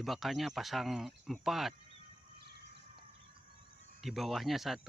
Jebakannya pasang 4, di bawahnya 1.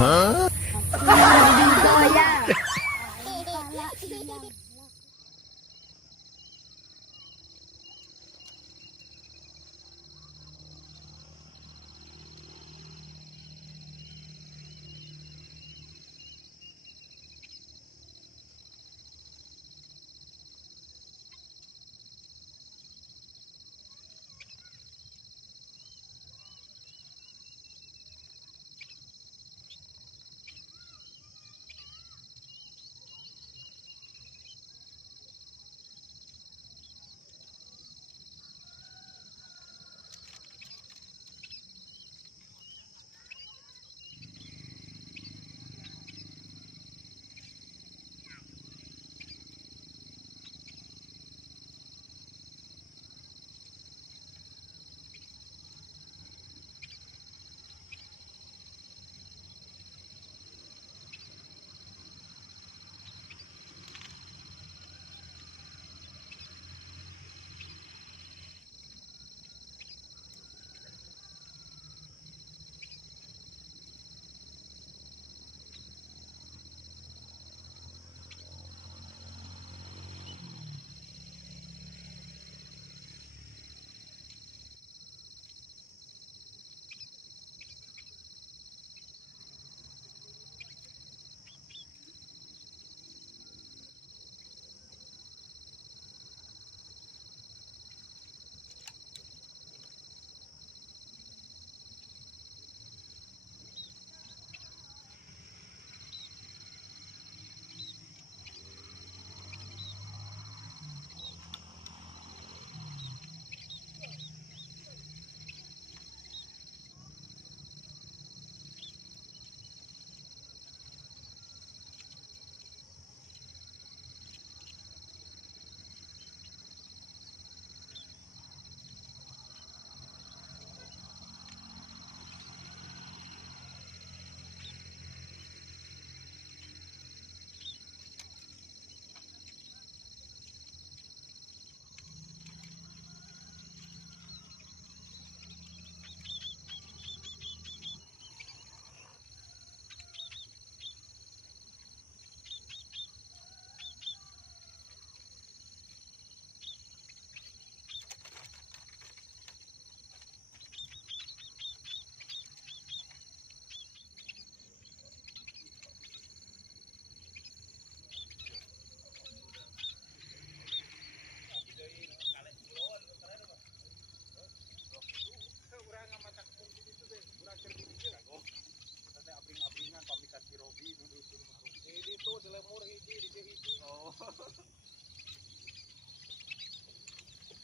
Hah?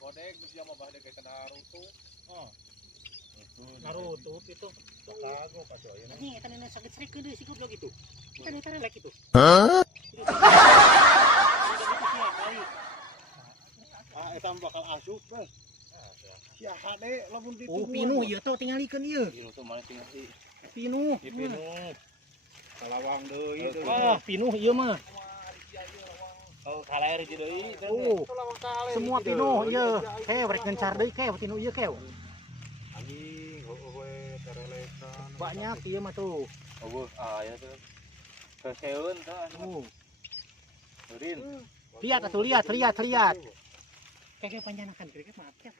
Kodek bisa mah bah kayak Naruto. Oh. Naruto itu. Kago kaso ayeuna. Ini kan ini sakit sering keudeuh si goblok itu. Kan eta relek itu. Hah? Eta bakal asup beh. Sia hade lamun ditu. Oh, pinuh ieu teh tingalikeun ieu. Pinuh tuh mana tinggal di Pinuh. pinuh. Kalawang deui. Ah, pinuh ieu mah. Oh, kalah jadi deui. Oh, semua tino iya. Keo rek ngencar deui keo tino iya keo. Anjing, we terelekan. Banyak iya mah tuh. Oh, ya tuh. Keseun kan. Urin. Lihat atuh, lihat. Kayak panjanakan kira mati.